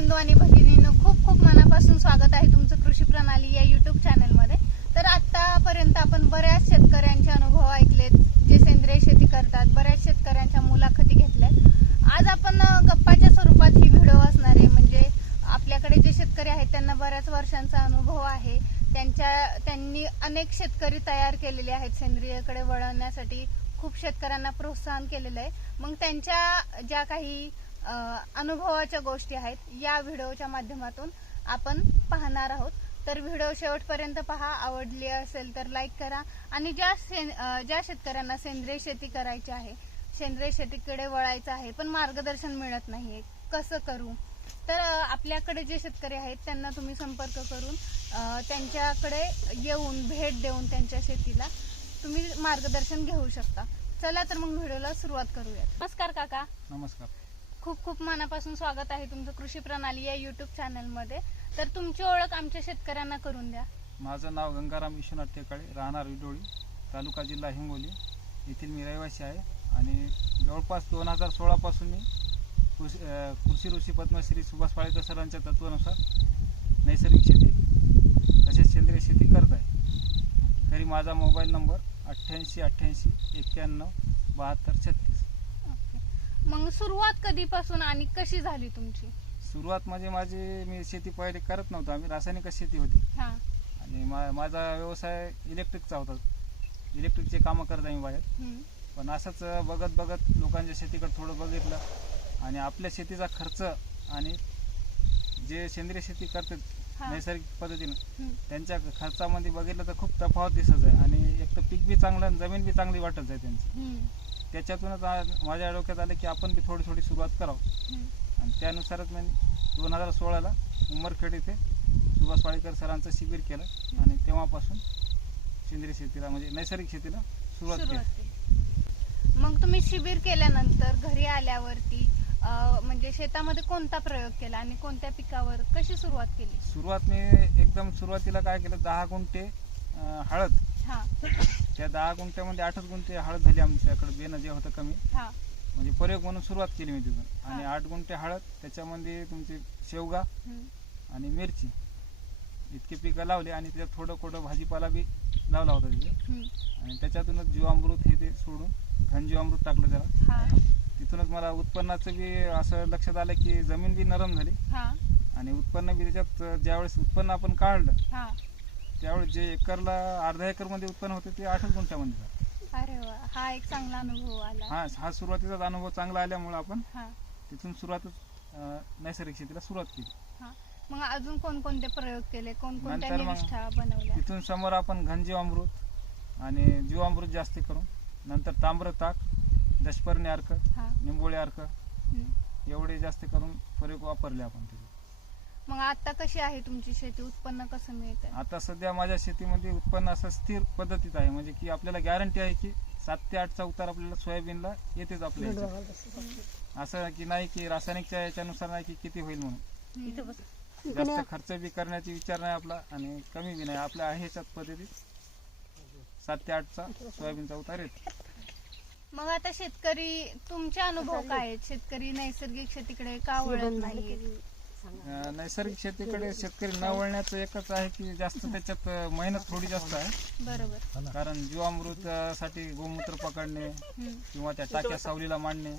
बंधू आणि भगिनींनो खूप खूप मनापासून स्वागत आहे तुमचं कृषी प्रणाली या युट्यूब चॅनलमध्ये तर आतापर्यंत आपण बऱ्याच शेतकऱ्यांचे अनुभव ऐकलेत जे सेंद्रिय शेती करतात. बऱ्याच शेतकऱ्यांच्या मुलाखती घेतल्यात. आज आपण गप्पाच्या स्वरूपात ही व्हिडिओ असणार आहे. म्हणजे आपल्याकडे जे शेतकरी आहेत त्यांना बऱ्याच वर्षांचा अनुभव आहे. त्यांच्या त्यांनी अनेक शेतकरी तयार केलेले आहेत. सेंद्रियकडे वळवण्यासाठी खूप शेतकऱ्यांना प्रोत्साहन केलेलं आहे. मग त्यांच्या ज्या काही अनुभवाच्या गोष्टी आहेत. या व्हिडिओच्या माध्यमातून आपण पाहणार आहोत. तर व्हिडिओ शेवटपर्यंत पहा. आवडली असेल तर लाईक करा. आणि ज्या ज्या शेतकऱ्यांना सेंद्रिय शेती करायची आहे सेंद्रिय शेतीकडे वळायचं आहे पण मार्गदर्शन मिळत नाहीये कसं करू? तर आपल्याकडे जे शेतकरी आहेत त्यांना तुम्ही संपर्क करून त्यांच्याकडे येऊन भेट देऊन त्यांच्या शेतीला तुम्ही मार्गदर्शन घेऊ शकता. चला तर मग व्हिडिओला सुरुवात करूयात. नमस्कार काका. नमस्कार. खूप खूप मनापासून स्वागत आहे तुमचं कृषी प्रणाली या युट्यूब चॅनलमध्ये तर तुमची ओळख आमच्या शेतकऱ्यांना करून द्या. माझं नाव गंगाराम विश्वनाथ टेकाळे राहणार विडोळी तालुका जिल्हा हिंगोली. येथील मी रहिवासी आहे आणि जवळपास दोन हजार सोळापासून मी कृषी कृषी ऋषी पद्मश्री सुभाष पाळेकर सरांच्या तत्वानुसार नैसर्गिक शेती तसेच सेंद्रिय शेती करत आहे. तरी माझा मोबाईल नंबर अठ्ठ्याऐंशी अठ्ठ्याऐंशी एक्क्याण्णव बहात्तर छत्तीस. मग सुरुवात कधीपासून आणि कशी झाली तुमची सुरुवात म्हणजे माझी मी शेती पहिले करत नव्हतो आम्ही रासायनिकच शेती होती हा आणि मा माझा व्यवसाय इलेक्ट्रिकचा होता इलेक्ट्रिकचे कामं करत आहे मी बाहेर हम्म. पण असंच बघत बघत लोकांच्या शेतीकडे थोडं बघितलं आणि आपल्या शेतीचा खर्च आणि जे सेंद्रिय शेती करतात हा. नैसर्गिक पद्धतीनं हम्म. त्यांच्या खर्चामध्ये बघितलं तर खूप तफावत दिसत आहे आणि एक तर पीक बी चांगलं आणि जमीन बी चांगली वाटत आहे त्यांची हम्म. त्याच्यातूनच आज माझ्या डोक्यात आलं की आपण बी थोडी थोडी सुरुवात करावं. आणि त्यानुसारच मी दोन हजार सोळाला उमरखेड इथे सुभाष पाळेकर सरांचं शिबिर केलं आणि तेव्हापासून सेंद्रिय शेतीला म्हणजे नैसर्गिक शेतीला सुरुवात केली. मग तुम्ही शिबिर केल्यानंतर घरी आल्यावरती म्हणजे शेतामध्ये कोणता प्रयोग केला आणि कोणत्या पिकावर कशी सुरुवात केली सुरुवात मी एकदम सुरुवातीला काय केलं दहा गुंठे हळद हा. त्या दहा गुंठ्यामध्ये आठच गुंठे हळद झाली आमच्याकडे बेनं जे होतं कमी. हा. म्हणजे प्रयोग म्हणून सुरुवात केली मी तिथून. आणि. आठ गुंठे हळद त्याच्यामध्ये तुमची शेवगा हम्म. आणि मिरची. इतकी पिकं लावली आणि त्याच्यात थोडं थोडं भाजीपाला बी लावला होता तिथे. हम्म. आणि त्याच्यातूनच जीवामृत हे ते सोडून घन जीवामृत टाकलं त्याला. हा. तिथूनच मला उत्पन्नाचं बी असं लक्षात आलं की जमीन बी नरम झाली. हा. आणि उत्पन्न बी त्याच्यात ज्यावेळेस उत्पन्न आपण काढलं हा. त्यावेळेस जे एकरला अर्धा एकरमध्ये उत्पन्न होते ते आठच गुंठ्यामध्ये झालं. अरे वा हा एक चांगला अनुभव आला. हा हा सुरुवातीचाच अनुभव चांगला आल्यामुळे आपण हा. तिथून सुरुवातच अं, नैसर्गिक शेतीला सुरुवात केली. हा. मग अजून कोणकोणते प्रयोग केले? कोणकोणत्या नंतर मग- निविष्ठा बनवल्या? तिथून समोर आपण घनजीवामृत आणि जीवामृत जास्त करून. नंतर तांब्र ताक दशपर्णी अर्क हा. निंबोळी अर्क हम्म. एवढे जास्त करून प्रयोग वापरले आपण तिथे. मग आता कशी आहे तुमची शेती? उत्पन्न कसं मिळतंय? आता सध्या माझ्या शेतीमध्ये उत्पन्न असं स्थिर पद्धतीत आहे. म्हणजे की आपल्याला गॅरंटी आहे की सात ते आठचा उतार आपल्याला सोयाबीनला येतेच आपल्या ह्याच्यात. असं की नाही की रासायनिकच्या याच्यानुसार नाही की किती होईल म्हणून. जास्त खर्च बी करण्याचा विचार नाही आपला आणि कमी बी नाही. आपल्या आहे ह्याच्यात पद्धतीत सात ते आठचा सोयाबीनचा उतार येतो. मग आता शेतकरी तुमचे अनुभव काय आहेत? शेतकरी नैसर्गिक शेतीकडे का वळत नाही अं, नैसर्गिक शेतीकडे शेतकरी न वळण्याचं एकच आहे की जास्त त्याच्यात अं, मेहनत थोडी जास्त आहे. बरोबर. कारण जीवामृत साठी गोमूत्र पकडणे हम्म. किंवा त्या टाक्या सावलीला मांडणे.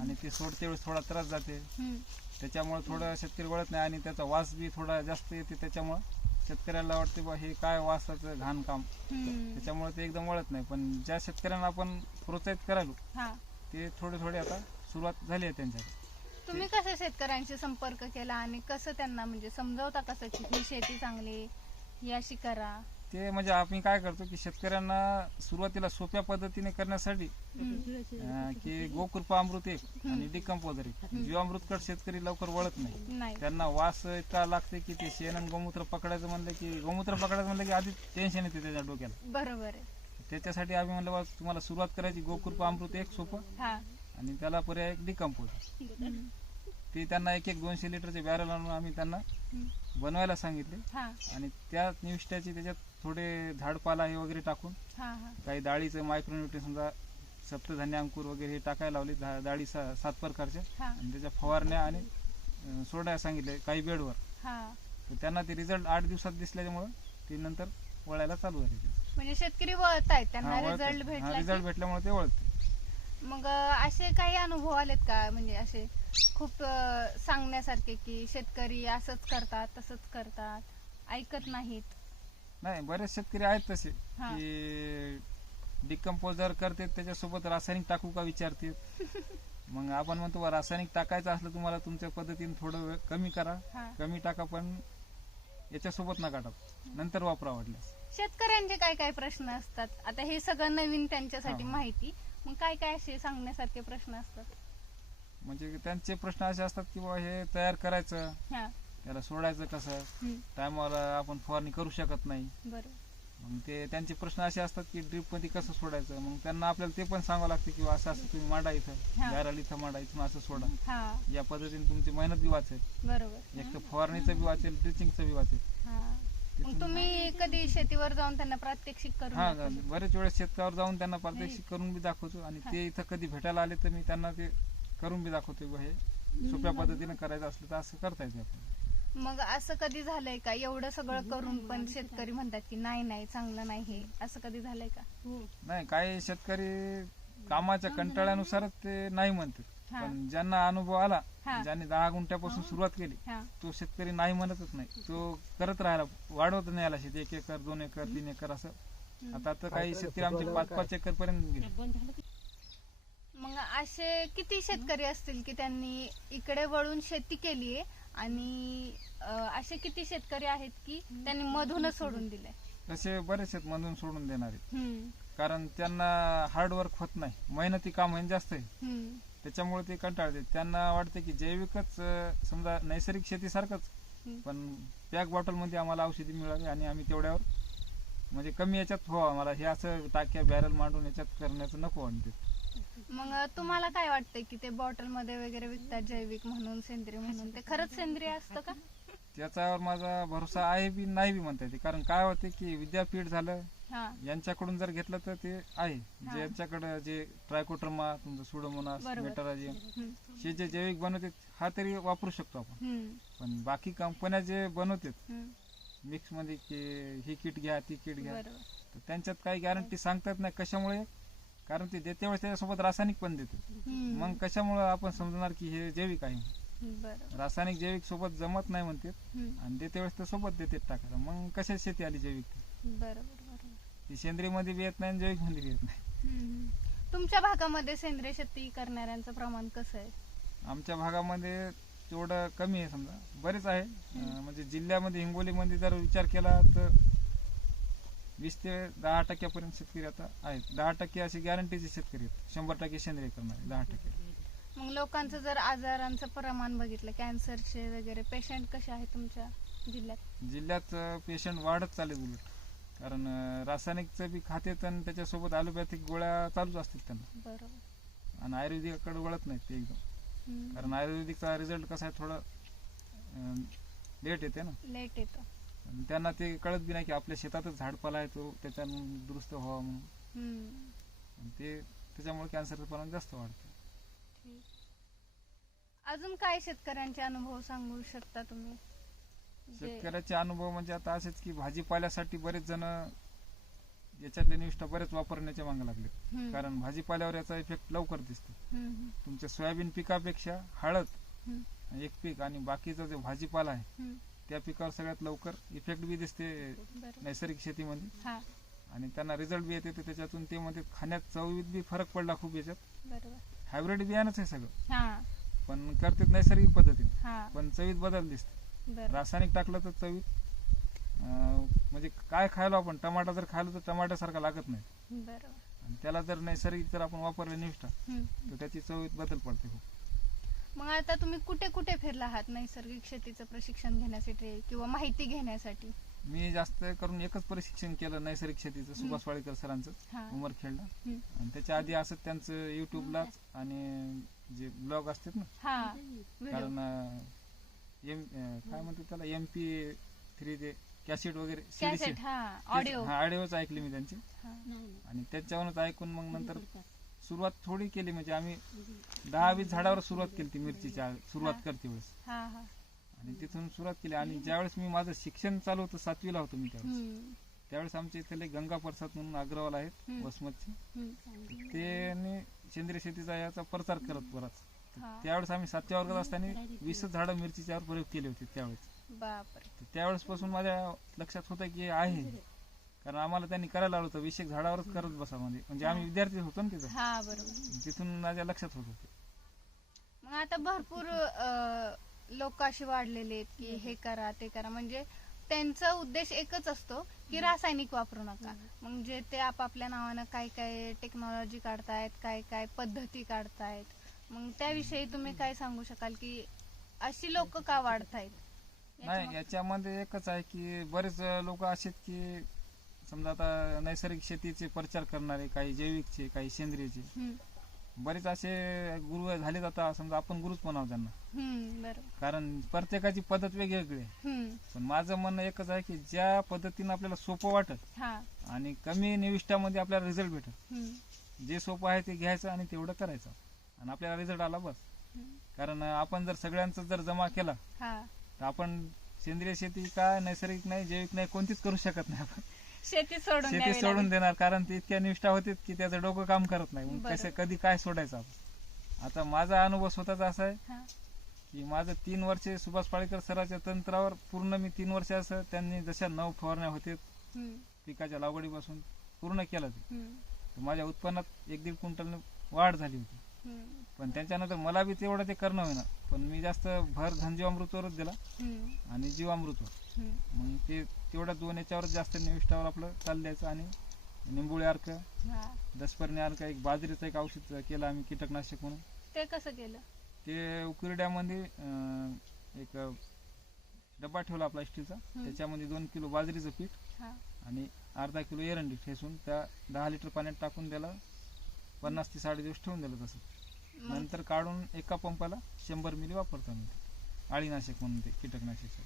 आणि ते सोडते वेळेस थोडा त्रास जाते. हम्म. त्याच्यामुळे थोडं शेतकरी वळत नाही आणि त्याचा वास बी थोडा जास्त येते. त्याच्यामुळं शेतकऱ्याला वाटते बा हे काय वासाचं घाण काम हम्म. त्याच्यामुळे ते एकदम वळत नाही. पण ज्या शेतकऱ्यांना आपण प्रोत्साहित करायलो हा. ते थोडे थोडे आता सुरुवात झाली आहे त्यांच्यात तुम्ही कसं शेतकऱ्यांशी संपर्क केला आणि कसं त्यांना म्हणजे समजवता कसं की ही शेती चांगली ही अशी करा? ते म्हणजे आम्ही काय करतो की शेतकऱ्यांना सुरुवातीला सोप्या पद्धतीने करण्यासाठी. अं, की गोकृपा अमृत एक आणि डिकम्पोजर एक जीवामृतकड शेतकरी लवकर वळत नाही. नाही. त्यांना वास इतका लागते की ते शेण आणि गोमूत्र पकडायचं म्हणलं की गोमूत्र पकडायचं म्हणलं की आधी टेन्शन येते त्याच्या डोक्याला. बरोबर आहे. त्याच्यासाठी आम्ही म्हणलं बा तुम्हाला सुरुवात करायची. गोकृपा अमृत एक सोपं. हा. आणि त्याला पर्याय एक डिकम्पोज. ते त्यांना एक एक दोनशे लिटरचे बॅरल आणून आम्ही त्यांना. बनवायला सांगितले आणि त्या निविष्ट्याची त्याच्यात थोडे झाडपाला हे वगैरे टाकून काही डाळीचं मायक्रोन्युट्रिय समजा सप्तधान्य अंकुर वगैरे हे टाकायला लावले डाळी सा- सात प्रकारचे हा आणि त्याच्या फवारण्या आणि सोडायला सांगितले काही बेडवर तर त्यांना ते रिझल्ट आठ दिवसात दिसल्यामुळं ती नंतर वळायला चालू झाली. म्हणजे शेतकरी वळत आहेत त्यांना. रिझल्ट भेटल्यामुळे ते वळते मग असे काही अनुभव आलेत का? म्हणजे असे खूप सांगण्यासारखे की शेतकरी असंच करतात तसंच करतात ऐकत नाहीत. नाही बरेच शेतकरी आहेत तसे हा. की डिकम्पोजर करते त्याच्यासोबत रासायनिक टाकू का विचारते मग आपण म्हणतो बा, रासायनिक टाकायचं असलं तुम्हाला तुमच्या पद्धतीने थोडं कमी करा हा. कमी टाका पण याच्यासोबत नका टाकू. नंतर वापरा वाटल्यास. शेतकऱ्यांचे काय काय प्रश्न असतात? आता हे सगळं नवीन त्यांच्यासाठी हा. माहिती. मग काय काय असे सांगण्यासारखे प्रश्न असतात? म्हणजे त्यांचे प्रश्न असे असतात की बाबा हे तयार करायचं हा. त्याला सोडायचं कसं? हम्म. टायमावर आपण फवारणी करू शकत नाही. बरोबर. मग ते त्यांचे प्रश्न असे असतात की ड्रीपमध्ये कसं सोडायचं? मग त्यांना आपल्याला ते पण सांगावं लागतं की असं असं तुम्ही मांडा इथं. हा. इथं मांडा इथून असं सोडा. हा. या पद्धतीने तुमची मेहनत बी वाचेल. बरोबर. एक तर फवारणीचं बी वाचेल ड्रिचिंगचं बी वाचेल. हा. मग तुम्ही कधी शेतीवर जाऊन त्यांना प्रात्यक्षिक करून हा दाखवलं? बरेच वेळेस शेतकऱ्यावर जाऊन त्यांना प्रात्यक्षिक करून बी दाखवतो. आणि ते इथं कधी भेटायला आले तर मी त्यांना ते करून बी दाखवतो बुवा हे सोप्या पद्धतीने करायचं असलं तर असं करता येते आपण मग असं कधी झालंय का? एवढं सगळं करून पण शेतकरी म्हणतात की नाही नाही चांगलं नाही हे. असं कधी झालंय का? नाही काही शेतकरी कामाच्या कंटाळ्यानुसारच ते नाही म्हणतात. हा. पण ज्यांना अनुभव आला हा. ज्यांनी दहा गुंठ्यापासून सुरुवात केली हा. तो शेतकरी नाही म्हणतच नाही. तो करत राहिला वाढवत नाही आला शेती. एक एकर दोन एकर तीन एकर असं. आता तर काही शेतकरी आमचे पाच पाच एकर पर्यंत गेले. मग असे किती शेतकरी असतील की त्यांनी इकडे वळून शेती केली आहे आणि अं, असे किती शेतकरी आहेत की त्यांनी मधूनच सोडून दिले? तसे बरेच आहेत मधून सोडून देणारे. कारण त्यांना हार्डवर्क होत नाही. मेहनती काम आहे जास्त आहे. त्याच्यामुळे ते कंटाळते. त्यांना वाटते की जैविकच समजा नैसर्गिक शेतीसारखंच. पण पॅक बॉटलमध्ये आम्हाला औषधी मिळावी आणि आम्ही तेवढ्यावर म्हणजे कमी याच्यात हो आम्हाला. हे असं टाक्या बॅरल मांडून याच्यात करण्याचं नको वाटते मग तुम्हाला काय वाटतंय की ते बॉटलमध्ये वगैरे विकतात जैविक म्हणून सेंद्रिय म्हणून? ते खरंच सेंद्रिय असतं का? त्याच्यावर माझा भरोसा आहे बी नाही बी म्हणता येते. कारण काय होते की विद्यापीठ झालं यांच्याकडून जर घेतलं तर ते आहे. जे यांच्याकडे जे ट्रायकोट्रमा तुमचं सुडोमोनास हम्म. हे जे जैविक बनवते हा तरी वापरू शकतो आपण. पण बाकी कंपन्या जे बनवतात हम्म. मिक्समध्ये की ही किट घ्या ती किट घ्या तर त्यांच्यात काही गॅरंटी सांगतात नाही कशामुळे? कारण ते देते वेळेस त्याच्यासोबत रासायनिक पण देते. मग कशामुळे आपण समजणार की हे जैविक आहे? रासायनिक जैविक सोबत जमत नाही म्हणते. आणि देते वेळेस तर सोबत देते टाकायला. मग कशात शेती आली जैविक? बरोबर. ती सेंद्रियमध्ये बी येत नाही आणि जैविकमध्ये बी येत नाही. हम्म. तुमच्या भागामध्ये सेंद्रिय शेती करणाऱ्यांचं प्रमाण कसं आहे? आमच्या भागामध्ये तेवढं कमी आहे समजा. बरेच आहे. अं, म्हणजे जिल्ह्यामध्ये हिंगोलीमध्ये जर विचार केला तर वीस ते दहा टक्क्यापर्यंत शेतकरी आता आहेत. दहा टक्के असे गॅरंटीचे शेतकरी आहेत. शंभर टक्के सेंद्रिय करणारे दहा टक्के. मग लोकांचं जर आजारांचं प्रमाण बघितलं कॅन्सरचे वगैरे पेशंट कसे आहेत तुमच्या जिल्ह्यात? जिल्ह्यात पेशंट वाढत चालले उलट. कारण रासायनिकचं बी खातेत आणि त्याच्यासोबत ॲलोपॅथिक गोळ्या चालूच असतील त्यांना. बरोबर. आणि आयुर्वेदिकाकडे वळत नाहीत ते एकदम. हम्म. कारण आयुर्वेदिकचा रिझल्ट कसा आहे थोडं लेट येते ना. लेट येतो. आणि त्यांना ते कळत बी नाही की आपल्या शेतातच झाडपाला आहे तो त्याच्या दुरुस्त व्हावा म्हणून. हम्म. आणि ते त्याच्यामुळे कॅन्सरचं प्रमाण जास्त वाढतं. अजून काय शेतकऱ्यांचे अनुभव सांगू शकता तुम्ही? शेतकऱ्याचे अनुभव म्हणजे आता असेच की भाजीपाल्यासाठी बरेच जण याच्यातले निविष्ठा बरेच वापरण्याच्या मागे लागले. कारण भाजीपाल्यावर याचा इफेक्ट लवकर दिसतो. तुमच्या सोयाबीन पिकापेक्षा हळद. एक पीक आणि बाकीचा जो भाजीपाला आहे. त्या पिकावर सगळ्यात लवकर इफेक्ट बी दिसते नैसर्गिक शेतीमध्ये. हा. आणि त्यांना रिझल्ट बी येते त्याच्यातून ते म्हणते खाण्यात चवीत बी फरक पडला खूप याच्यात. हायब्रिड बियाणंच आहे सगळं. पण करतात नैसर्गिक पद्धतीने. पण चवीत बदल दिसते रासायनिक टाकलं तर चवीत. म्हणजे काय खायलो आपण? टमाटा जर खायलो तर टमाट्यासारखा लागत नाही. बरोबर. आणि त्याला जर नैसर्गिक जर आपण वापरलं निष्ठा हम्म. तर त्याची चवीत बदल पडते खूप. मग आता तुम्ही कुठे कुठे फिरला आहात नैसर्गिक शेतीचं प्रशिक्षण घेण्यासाठी किंवा माहिती घेण्यासाठी? मी जास्त करून एकच प्रशिक्षण केलं नैसर्गिक शेतीचं सुभाष वाळीकर सरांचं उमरखेडला हम्म. आणि त्याच्या आधी असंच त्यांचं युट्यूबलाच आणि जे ब्लॉग असतात ना हा. व्हिडिओ कारण अं, एम काय म्हणतात त्याला? एम पी थ्री ते कॅसेट वगैरे CD कॅसेट. हा ऑडिओ हा ऑडिओच ऐकले मी त्यांचे. हा. आणि त्याच्यावरूनच ऐकून मग नंतर सुरुवात थोडी केली म्हणजे आम्ही दहा वीस झाडावर सुरुवात केली ती मिरचीच्या सुरुवात. करते वेळेस. हा हा. आणि तिथून सुरुवात केली. आणि ज्यावेळेस मी माझं शिक्षण चालू होतं सातवीला होतो मी त्यावेळेस. हम्म, त्यावेळेस आमच्या इथले गंगा प्रसाद म्हणून अग्रवाल आहेत हम्म. वसमतचे. हम्म. त्यांनी सेंद्रिय शेतीचा याचा प्रचार करत बराच. त्यावेळेस आम्ही सातव्या वर्गात असताना वीसच झाडं मिरचीच्यावर प्रयोग केले होते त्यावेळेस. बापरे. त्यावेळेस पासून माझ्या लक्षात होतं की आहे. कारण आम्हाला त्यांनी करायला लावलं होतं. विषय झाडावरच करत बसा म्हणजे. म्हणजे आम्ही विद्यार्थी होतो ना तिथं. तिथून माझ्या लक्षात होत होते. मग आता भरपूर लोक असे वाढलेले आहेत की हे करा ते करा. म्हणजे त्यांचा उद्देश एकच असतो की रासायनिक वापरू नका. मग जे ते आपापल्या नावानं काय काय टेक्नॉलॉजी काढतायत काय काय पद्धती काढतायत मग त्याविषयी तुम्ही काय सांगू शकाल की अशी लोक का वाढतायत? नाही याच्यामध्ये एकच आहे की बरेच लोक असे की समजा आता नैसर्गिक शेतीचे प्रचार करणारे काही जैविकचे काही सेंद्रियचे. बरेच असे गुरु झालेत आता समजा आपण गुरुच म्हणावं त्यांना. कारण प्रत्येकाची पद्धत वेगवेगळी पण माझं म्हणणं एकच आहे की ज्या पद्धतीनं आपल्याला सोपं वाटत आणि कमी निविष्ठामध्ये आपल्याला रिझल्ट भेटत जे सोपं आहे ते घ्यायचं आणि तेवढं करायचं. आणि आपल्याला रिझल्ट आला बस. कारण आपण जर सगळ्यांचं जर जमा केला तर आपण सेंद्रिय शेती काय नैसर्गिक नाही जैविक नाही कोणतीच करू शकत नाही आपण. शेती सोडून शेती सोडून. देणार कारण ते इतक्या निष्ठा होते की त्याचं डोकं काम करत नाही. कसं कधी काय सोडायचं आपण? आता माझा अनुभव स्वतःचा असा आहे हा, की माझं तीन वर्षे सुभाष पाळेकर सराच्या तंत्रावर पूर्ण मी तीन वर्ष असं त्यांनी जशा नऊ फवारण्या होते पिकाच्या लागवडीपासून पूर्ण केलं ते. माझ्या उत्पन्नात एक दीड क्विंटल वाढ झाली होती. पण त्याच्यानंतर मला बी तेवढं ते करणं होईना. पण मी जास्त भर घनजीवामृतवरच दिला. आणि जीवामृतवर. मग ते तेवढ्या दोन याच्यावर जास्त निविष्ठावर आपलं चाल द्यायचं आणि निंबुळे अर्क. दसपर्णी अर्क एक बाजरीचं एक औषध केलं आम्ही कीटकनाशक म्हणून. ते कसं केलं? ते उकिरड्यामध्ये एक डब्बा ठेवला आपला स्टीलचा त्याच्यामध्ये दोन किलो बाजरीचं पीठ आणि अर्धा किलो एरंडी ठेसून त्या दहा लिटर पाण्यात टाकून त्याला पन्नास ते साडे दिवस ठेवून दिलं तसं. नंतर काढून एका पंपाला शंभर मिली वापरतो ते. अळीनाशक म्हणून ते कीटकनाशक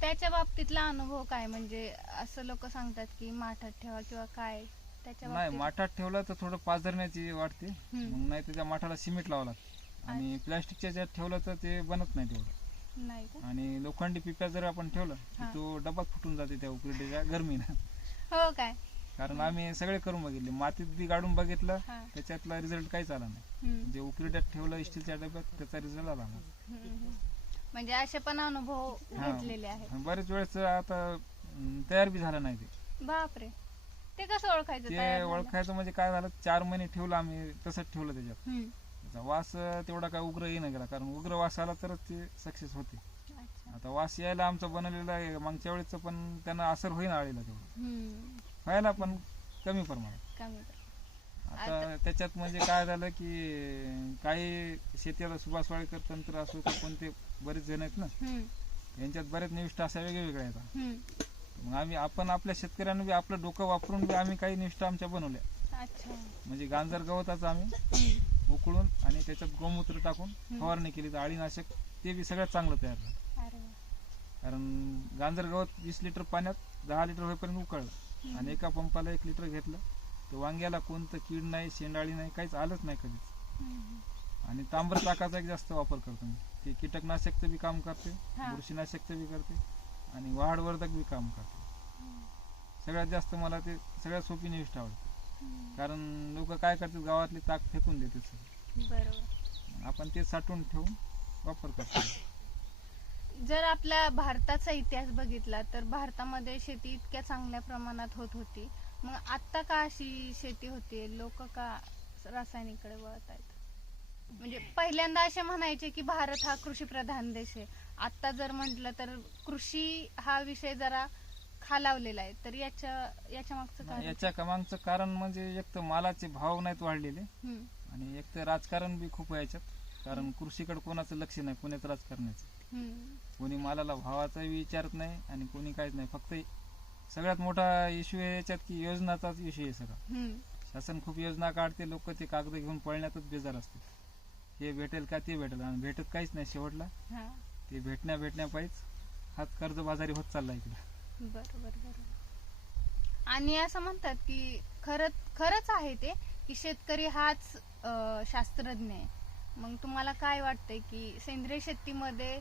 त्याच्या बाबतीतला अनुभव काय? म्हणजे असं लोक सांगतात की माठात ठेवा किंवा काय? त्याच्या नाही बाबतीत? माठात ठेवलं तर थोडं पाजरण्याची वाटते हम्म. मग नाही तर त्या माठाला सिमेंट लावावं लागतं. आणि प्लॅस्टिकच्या ज्यात ठेवलं तर ते बनत नाही तेवढं. नाही का? आणि लोखंडी पिप्या जर आपण ठेवलं तर. तो डब्बा फुटून जाते त्या उकडीच्या गरमीनं. हो काय? कारण आम्ही सगळे करून बघितले. मातीत बी गाडून बघितलं हा. त्याच्यातला रिझल्ट काहीच आला नाही. हम्म, जे उकडीत ठेवलं स्टीलच्या डब्यात त्याचा रिझल्ट आला नाही. हम्म, हम्म. म्हणजे असे पण अनुभव हा. घेतलेले आहेत. आणि बरेच वेळेस आता अं, तयार बी झालं नाही ते. बापरे. ते कसं ओळखायचं ते झालं? ओळखायचं म्हणजे काय झालं चार महिने ठेवलं आम्ही तसंच ठेवलं त्याच्यात. हम्म, त्याचा वास अं, तेवढा काय उग्र येईना गेला कारण उग्र वास आला तरच ते सक्सेस होते. अच्छा. आता वास यायला आमचं बनवलेलं आहे मागच्या वेळेच पण त्यांना असर होईना आळीला तेवढं. हम्म, व्हायला पण कमी प्रमाणात. कमी. आता त्याच्यात म्हणजे काय झालं की काही शेतीला सुभाष वाळेकर तंत्र असो का कोणते बरेच जण आहेत ना यांच्यात बरेच निविष्ठा अशा वेगवेगळ्या आहेत. मग आम्ही आपण आपल्या शेतकऱ्यांना बी आपलं डोकं वापरून बी आम्ही काही निविष्ठा आमच्या बनवल्या. म्हणजे गांजर गवताचं आम्ही उकळून आणि त्याच्यात गोमूत्र टाकून फवारणी केली. तर अळीनाशक ते बी सगळ्यात चांगलं तयार झालं. कारण गांजर गवत वीस लिटर पाण्यात दहा लिटर होईपर्यंत उकळलं. आणि एका पंपाला एक लिटर घेतलं. तर वांग्याला कोणतं कीड नाही शेंडाळी नाही काहीच आलंच नाही कधीच. आणि तांबर चाकाचा एक जास्त वापर करतो मी. ते कीटकनाशकचं बी काम करते. बुरशीनाशकचं बी करते आणि वाढवर्धक बी काम करते. सगळ्यात जास्त मला ते सगळ्यात सोपी निविष्ट आवडते. कारण लोक काय करतात गावातली ताक फेकून देते सगळं. आपण ते साठवून ठेवून वापर करतो. जर आपल्या भारताचा इतिहास बघितला तर भारतामध्ये शेती इतक्या चांगल्या प्रमाणात होत होती. मग आता का अशी शेती होते? लोक का रासायनिककडे वळत आहेत? म्हणजे पहिल्यांदा असे म्हणायचे की भारत हा कृषी प्रधान देश आहे. आता जर म्हटलं तर कृषी हा विषय जरा खालावलेला आहे. तर याच्या याच्या मागचं कारण? याच्या कमांगचं कारण म्हणजे एक तर मालाचे भाव नाहीत वाढलेले. आणि एक तर राजकारण बी खूप याच्यात. कारण कृषीकडे कोणाचं लक्ष नाही कोणाचं राजकारणाचं. कोणी मालाला भावाचाही विचारत नाही आणि कोणी काहीच नाही. फक्त सगळ्यात मोठा इश्यू आहे याच्यात की योजनाचाच विषय आहे सगळा. शासन खूप योजना काढते लोक ते कागद घेऊन पळण्यातच बेजार असते हे भेटेल का ते भेटेल. आणि भेटत काहीच नाही शेवटला. हा. ते भेटण्या भेटण्या पाहिजे हात कर्जबाजारी होत चालला इकडे. बरोबर बरोबर. आणि असं म्हणतात की खरंच खरंच आहे ते की शेतकरी हाच शास्त्रज्ञ आहे. मग तुम्हाला काय वाटतंय की सेंद्रिय शेतीमध्ये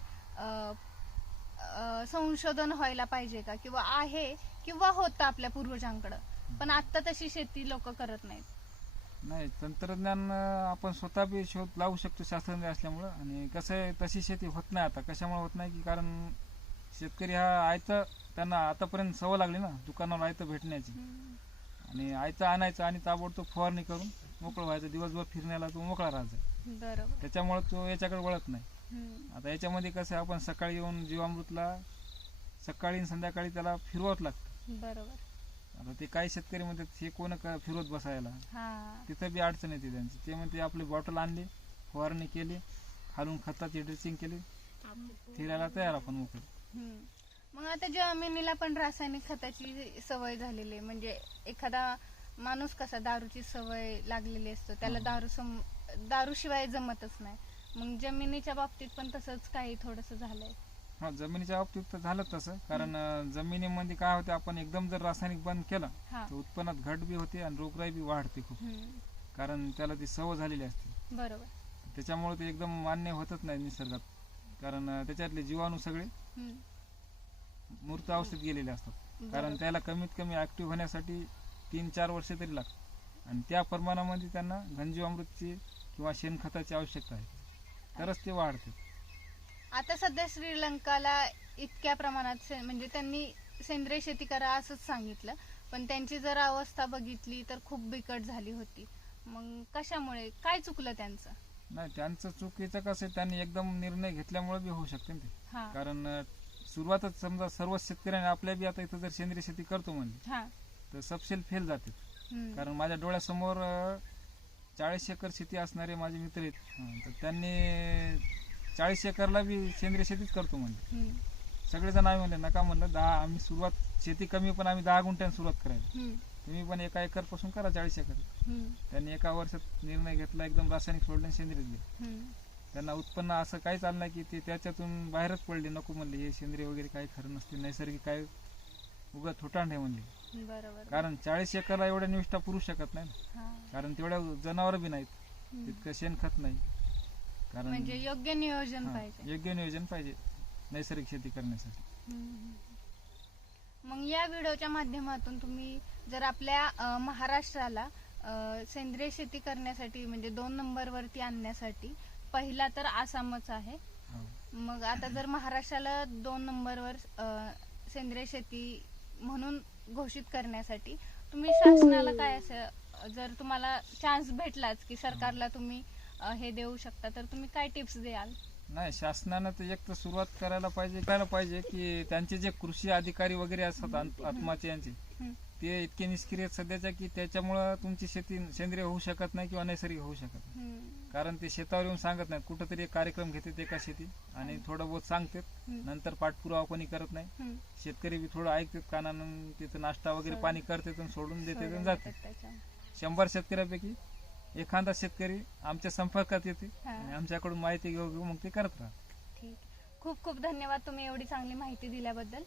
संशोधन व्हायला पाहिजे का? किंवा आहे किंवा होतं आपल्या पूर्वजांकडं. पण आता तशी शेती लोक करत नाहीत. नाही तंत्रज्ञान आपण स्वतः बी शोध लावू शकतो शास्त्रज्ञ असल्यामुळं. आणि कसं आहे तशी शेती होत नाही आता. कशामुळे होत नाही? की कारण शेतकरी हा आयतं त्यांना आतापर्यंत सवय लागली ना दुकानावर आयतं भेटण्याची. आणि आयतं आणायचं आणि ताबडतोब फवारणी करून मोकळं व्हायचं. दिवसभर फिरण्याला तो मोकळा राहायचा. बरोबर. त्याच्यामुळे तो याच्याकडे वळत नाही. आता याच्यामध्ये कसं आपण सकाळी येऊन जीवामृतला सकाळी आणि संध्याकाळी त्याला फिरवत लागतं. बरोबर. आता ते काही शेतकरी म्हणतात हे कोण फिरवत बसायला? हा. तिथं बी अडचण येते त्यांची. ते म्हणते आपली बॉटल आणली फवारणी केली खालून खताची ड्रेसिंग केली फिरायला तयार आपण मोकळे. मग आता जमिनीला पण रासायनिक खताची सवय झालेली आहे. म्हणजे एखादा माणूस कसा दारूची सवय लागलेली असतो त्याला. दारू सम दारू शिवाय जमतच नाही. मग जमिनीच्या बाबतीत पण तसंच काही थोडस झालंय. हा जमिनीच्या बाबतीत तर झालं तसं. कारण अं, जमिनीमध्ये काय होते आपण एकदम जर रासायनिक बंद केलं हा. तर उत्पन्नात घट बी होते आणि रोगराई बी वाढते खूप. हम्म. कारण त्याला ती सवय झालेली असते. बरोबर. त्याच्यामुळे ते एकदम मान्य होतच नाही निसर्गात. कारण अं, त्याच्यातले जीवाणू सगळे हम्म. मूर्त अवस्थेत गेलेले असतात. कारण बरोबर. त्याला कमीत कमी ऍक्टिव्ह होण्यासाठी तीन चार वर्ष तरी लागतात. आणि त्या प्रमाणामध्ये त्यांना घनजीवामृतची किंवा शेणखताची आवश्यकता आहे. तरच ते वाढते. आता सध्या श्रीलंकाला इतक्या प्रमाणात से- म्हणजे त्यांनी सेंद्रिय शेती करा असंच सांगितलं. पण त्यांची जर अवस्था बघितली तर खूप बिकट झाली होती. मग कशामुळे? काय चुकलं त्यांचं? नाही त्यांचं चुकीचं कसं आहे त्यांनी एकदम निर्णय घेतल्यामुळे बी होऊ शकते ना ते. हा. कारण अं, सुरुवातच समजा सर्व शेतकऱ्यांनी आपल्या बी आता इथं जर सेंद्रिय शेती करतो म्हणजे हा. तर सबसेल फेल जाते. हम्म. कारण माझ्या डोळ्यासमोर चाळीस एकर शेती असणारे माझे मित्र आहेत तर त्यांनी चाळीस एकरला बी सेंद्रिय शेतीच करतो म्हणजे. सगळेजण आम्ही म्हणले नका म्हणलं दहा आम्ही सुरुवात शेती कमी पण आम्ही दहा गुंठ्याने सुरुवात करायला. तुम्ही पण एका एकरपासून करा चाळीस एकर. त्यांनी एका वर्षात निर्णय घेतला एकदम रासायनिक सोडले सेंद्रिय दिले. त्यांना उत्पन्न असं काहीच आलं नाही की ते त्याच्यातून बाहेरच पडले नको म्हणले हे सेंद्रिय वगैरे काही खरं नसते नैसर्गिक काय उगा थोटांड आहे म्हणले बरोबर कारण चाळीस एकरला एवढ्या निविष्ठा पुरू शकत नाही ना. हा. कारण तेवढ्या जनावर बी नाहीत. तितकं शेणखत नाही कारण म्हणजे योग्य नियोजन हा, पाहिजे योग्य नियोजन पाहिजे नैसर्गिक शेती करण्यासाठी हम्म. मग या व्हिडिओच्या माध्यमातून तुम्ही जर आपल्या अ, महाराष्ट्राला अ, सेंद्रिय शेती करण्यासाठी म्हणजे दोन नंबर वरती आणण्यासाठी पहिला तर आसामच आहे हो. मग आता जर महाराष्ट्राला दोन नंबरवर अ, सेंद्रिय शेती म्हणून घोषित करण्यासाठी तुम्ही शासनाला काय असं जर तुम्हाला चान्स भेटलाच की सरकारला तुम्ही अ, हे देऊ शकता तर तुम्ही काय टिप्स द्याल नाही शासनानं तर एक तर सुरुवात करायला पाहिजे करायला पाहिजे की त्यांचे जे कृषी अधिकारी वगैरे असतात आत- आत्माचे यांचे. ते इतके निष्क्रिय आहेत सध्याच्या की त्याच्यामुळं तुमची शेती सेंद्रिय होऊ शकत नाही किंवा नैसर्गिक होऊ शकत नाही हम्म. कारण ते शेतावर येऊन सांगत नाहीत कुठंतरी एक कार्यक्रम घेतात एका शेती आणि थोडं बहुत सांगतात. नंतर पाठपुरावा कोणी करत नाही. शेतकरी बी थोडं ऐकतात कानानं तिथं नाश्ता वगैरे. पाणी करतात आणि सोडून देतात आणि जातात. शंभर शेतकऱ्यापैकी एखादा शेतकरी आमच्या संपर्कात येते. आणि आमच्याकडून माहिती घेऊ घेऊ मग ते करत राहतात खूप खूप धन्यवाद तुम्ही एवढी चांगली माहिती दिल्याबद्दल